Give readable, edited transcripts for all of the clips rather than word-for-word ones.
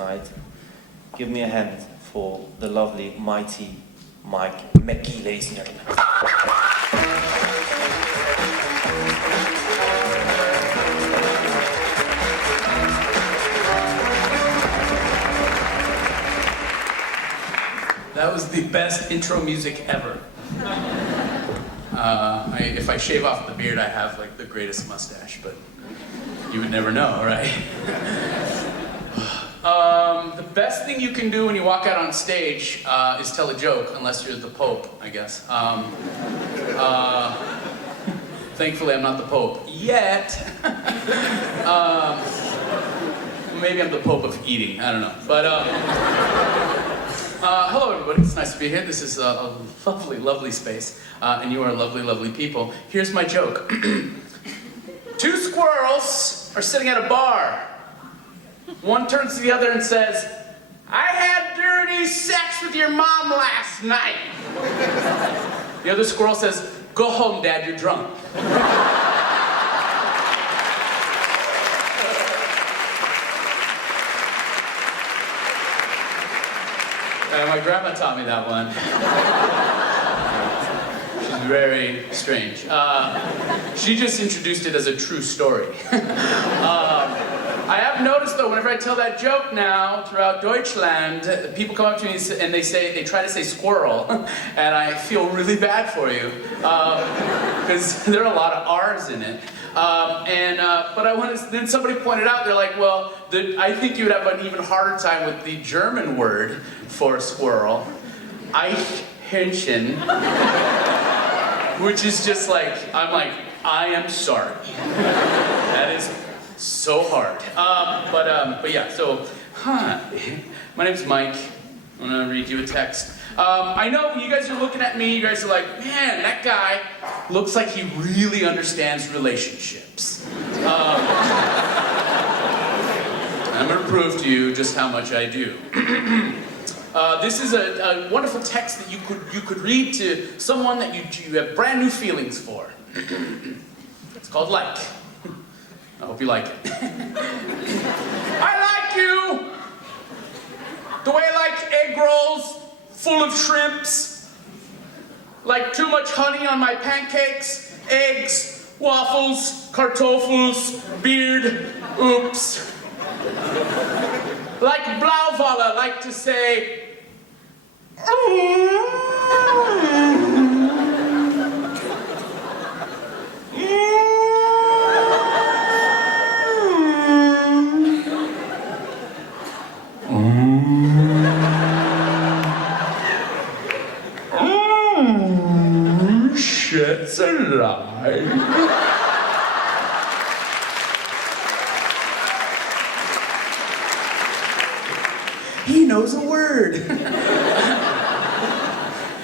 tonight. Give me a hand for the lovely, mighty McGee, ladies and gentlemen. That was the best intro music ever. If I shave off the beard, I have like the greatest mustache, but you would never know, right? The best thing you can do when you walk out on stage is tell a joke, unless you're the Pope, I guess. Thankfully, I'm not the Pope yet. Maybe I'm the Pope of eating, I don't know. But hello, everybody. It's nice to be here. This is a lovely, lovely space, and you are lovely, lovely people. Here's my joke. Two squirrels are sitting at a bar. One turns to the other and says, "I had dirty sex with your mom last night." The other squirrel says, "Go home, Dad, you're drunk." My grandma taught me that one. She's very strange. She just introduced it as a true story. I have noticed, though, whenever I tell that joke now throughout Deutschland, people come up to me and they try to say squirrel, and I feel really bad for you, because there are a lot of R's in it. Then somebody pointed out, they're like, well, I think you would have an even harder time with the German word for squirrel, Eichhörnchen, which is just like, I'm like, I am sorry. That is so hard. But yeah, so, my name's Mike. I'm gonna read you a text. I know you guys are looking at me, you guys are like, man, that guy looks like he really understands relationships. I'm gonna prove to you just how much I do. This is a wonderful text that you could read to someone that you have brand new feelings for. It's called Like. I hope you like it. I like you! The way I like egg rolls full of shrimps, like too much honey on my pancakes, eggs, waffles, kartoffels, beard, oops. Like Blauwalla like to say, Schätzelein. He knows a word.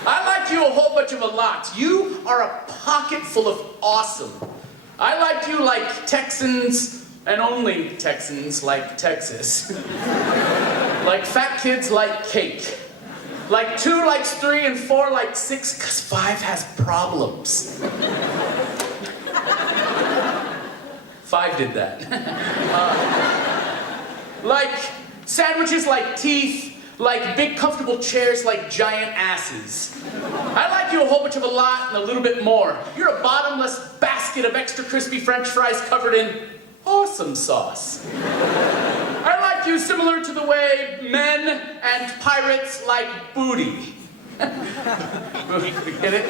I like you a whole bunch of a lot. You are a pocket full of awesome. I like you like Texans, and only Texans like Texas. Like fat kids like cake. Like 2 likes 3 and 4 likes 6, because 5 has problems. 5 did that. Like sandwiches like teeth, like big comfortable chairs like giant asses. I like you a whole bunch of a lot and a little bit more. You're a bottomless basket of extra crispy French fries covered in awesome sauce. I like you similar to the way men and pirates like booty. Get it?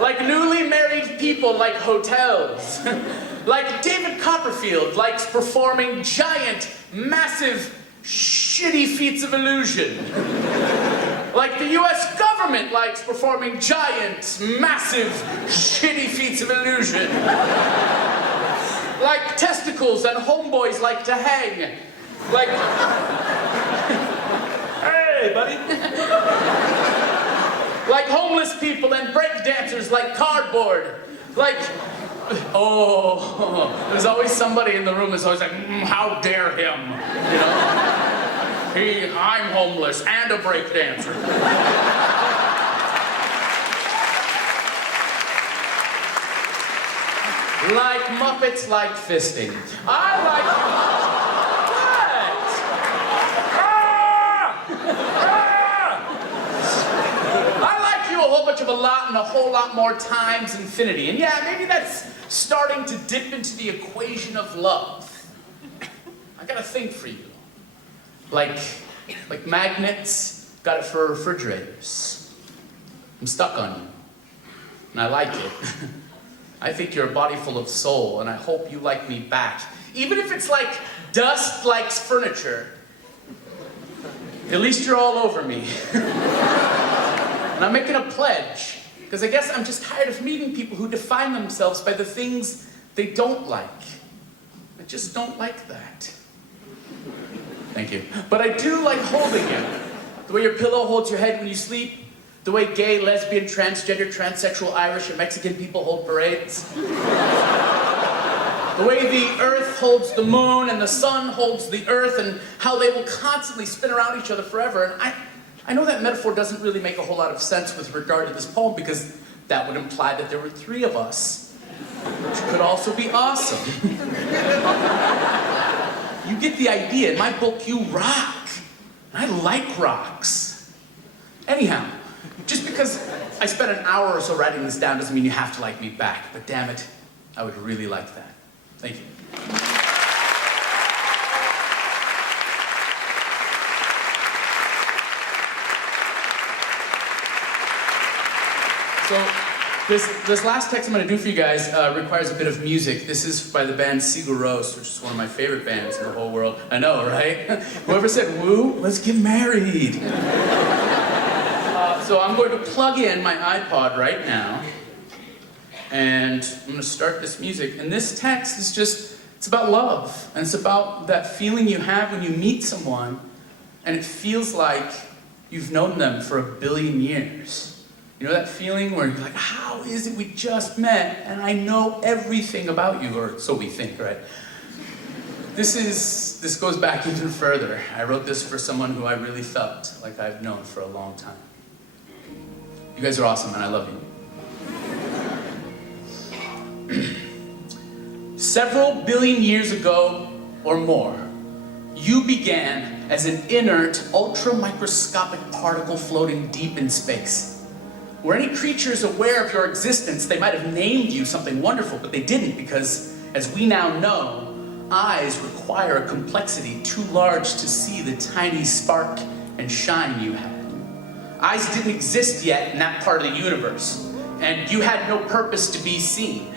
Like newly married people like hotels. Like David Copperfield likes performing giant, massive, shitty feats of illusion. Like the US government likes performing giant, massive, shitty feats of illusion. Like testicles and homeboys like to hang. Like, hey, buddy. Like homeless people and break dancers like cardboard. Like, oh, there's always somebody in the room that's always like, how dare him, you know? I'm homeless and a break dancer. Like Muppets like fisting. I like you. whole lot more times infinity. And yeah, maybe that's starting to dip into the equation of love. I got a thing for you. Like magnets, got it for refrigerators. I'm stuck on you, and I like it. I think you're a body full of soul, and I hope you like me back. Even if it's like dust likes furniture, at least you're all over me. And I'm making a pledge, because I guess I'm just tired of meeting people who define themselves by the things they don't like. I just don't like that. Thank you. But I do like holding you. The way your pillow holds your head when you sleep. The way gay, lesbian, transgender, transsexual, Irish, and Mexican people hold parades. The way the earth holds the moon and the sun holds the earth, and how they will constantly spin around each other forever. And I know that metaphor doesn't really make a whole lot of sense with regard to this poem, because that would imply that there were 3 of us, which could also be awesome. You get the idea. In my book, you rock. I like rocks. Anyhow, just because I spent an hour or so writing this down doesn't mean you have to like me back. But damn it, I would really like that. Thank you. So, this last text I'm going to do for you guys requires a bit of music. This is by the band Sigur Rós, which is one of my favorite bands in the whole world. I know, right? Whoever said woo, let's get married. So I'm going to plug in my iPod right now, and I'm going to start this music. And this text is just, it's about love, and it's about that feeling you have when you meet someone, and it feels like you've known them for 1 billion years. You know that feeling where you're like, how is it we just met and I know everything about you, or so we think, right? This goes back even further. I wrote this for someone who I really felt like I've known for a long time. You guys are awesome and I love you. Several billion years ago or more, you began as an inert, ultra-microscopic particle floating deep in space. Were any creatures aware of your existence, they might have named you something wonderful, but they didn't, because, as we now know, eyes require a complexity too large to see the tiny spark and shine you had. Eyes didn't exist yet in that part of the universe, and you had no purpose to be seen.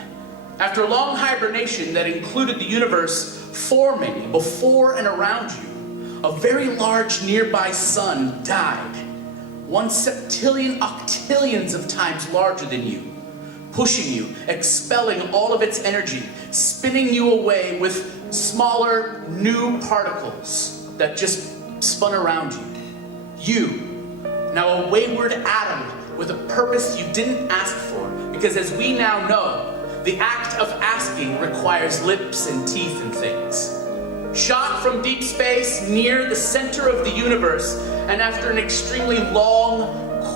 After a long hibernation that included the universe forming before and around you, a very large nearby sun died. 1 septillion octillions of times larger than you, pushing you, expelling all of its energy, spinning you away with smaller, new particles that just spun around you. You, now a wayward atom with a purpose you didn't ask for, because as we now know, the act of asking requires lips and teeth and things. Shot from deep space near the center of the universe, and after an extremely long,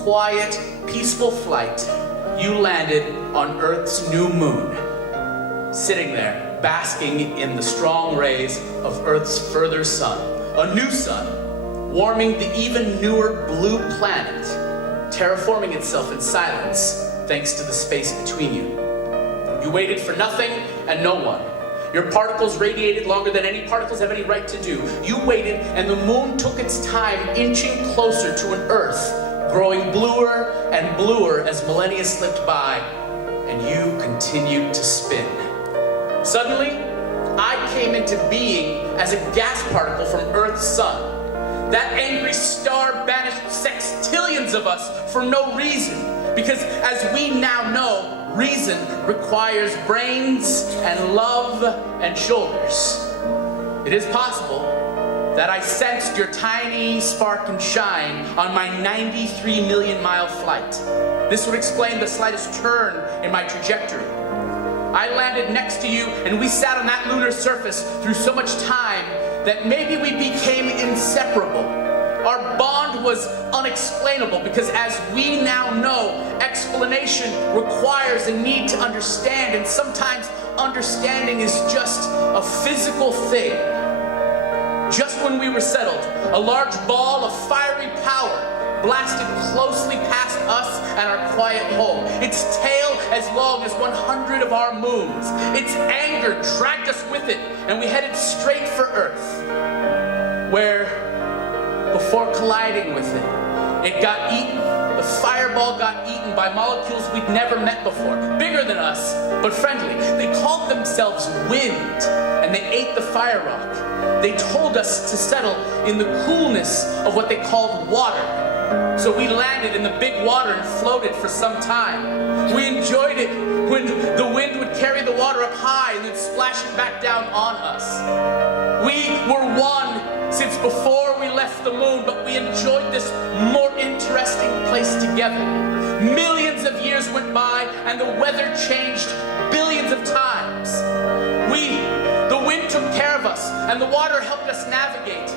quiet, peaceful flight, you landed on Earth's new moon, sitting there, basking in the strong rays of Earth's further sun, a new sun, warming the even newer blue planet, terraforming itself in silence thanks to the space between you. You waited for nothing and no one. Your particles radiated longer than any particles have any right to do. You waited, and the moon took its time inching closer to an Earth, growing bluer and bluer as millennia slipped by, and you continued to spin. Suddenly, I came into being as a gas particle from Earth's sun. That angry star banished sextillions of us for no reason, because as we now know, reason requires brains and love and shoulders. It is possible that I sensed your tiny spark and shine on my 93 million mile flight. This would explain the slightest turn in my trajectory. I landed next to you and we sat on that lunar surface through so much time that maybe we became inseparable. Our bond was unexplainable because, as we now know, explanation requires a need to understand, and sometimes understanding is just a physical thing. Just when we were settled, a large ball of fiery power blasted closely past us and our quiet home. Its tail as long as 100 of our moons. Its anger dragged us with it, and we headed straight for Earth, where, before colliding with it, it got eaten. The fireball got eaten by molecules we'd never met before, bigger than us, but friendly. They called themselves wind, and they ate the fire rock. They told us to settle in the coolness of what they called water. So we landed in the big water and floated for some time. We enjoyed it when the wind would carry the water up high and then splash it back down on us. We were one since before we left the moon, but we enjoyed this more interesting place together. Millions of years went by and the weather changed billions of times. The wind took care of us and the water helped us navigate.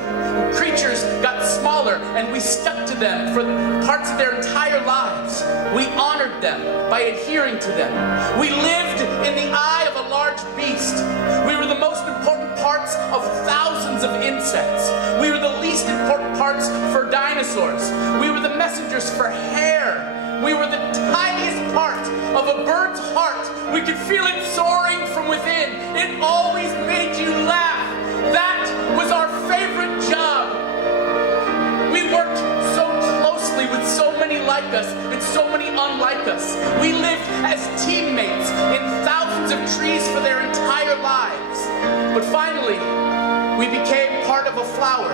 Creatures got smaller and we stuck to them for parts of their entire lives. We honored them by adhering to them. We lived in the eye of a large beast. We were the most important parts of thousands of insects. We were the least important parts for dinosaurs. We were the messengers for hair. We were the tiniest part of a bird's heart. We could feel it soaring from within. It always made you laugh. That was our favorite job. We worked so closely with so many like us and so many unlike us. We lived as teammates in thousands of trees for their entire lives. But finally, we became part of a flower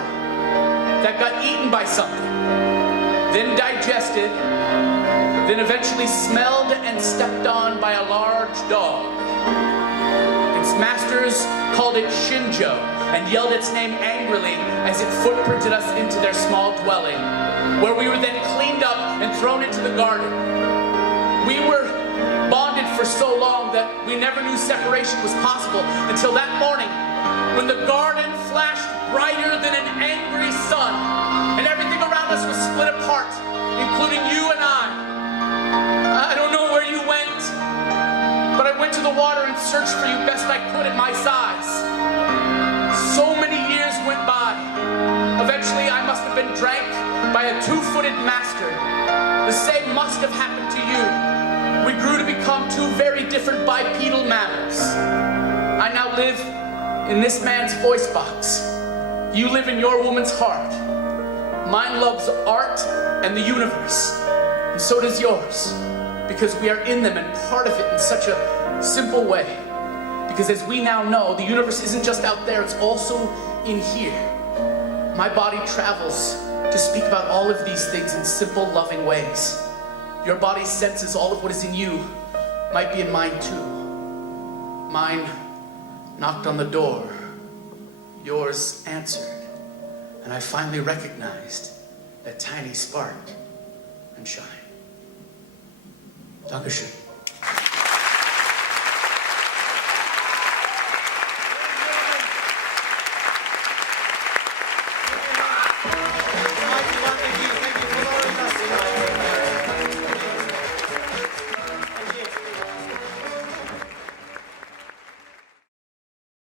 that got eaten by something, then digested, then eventually smelled and stepped on by a large dog. Its masters called it Shinjo and yelled its name angrily as it footprinted us into their small dwelling, where we were then cleaned up and thrown into the garden. We were bonded for so long that we never knew separation was possible until that morning when the garden flashed brighter than an angry sun and everything around us was split apart, including you and I. I don't know where you went, but I went to the water and searched for you best I could at my size. So many years went by. Eventually, I must have been drank by a two-footed master. The same must have happened to you. We grew to become two very different bipedal mammals. I now live in this man's voice box. You live in your woman's heart. Mine loves art and the universe, and so does yours, because we are in them and part of it in such a simple way. Because as we now know, the universe isn't just out there, it's also in here. My body travels to speak about all of these things in simple, loving ways. Your body senses all of what is in you might be in mine too. Mine knocked on the door, yours answered, and I finally recognized that tiny spark and shine. Dankeschön.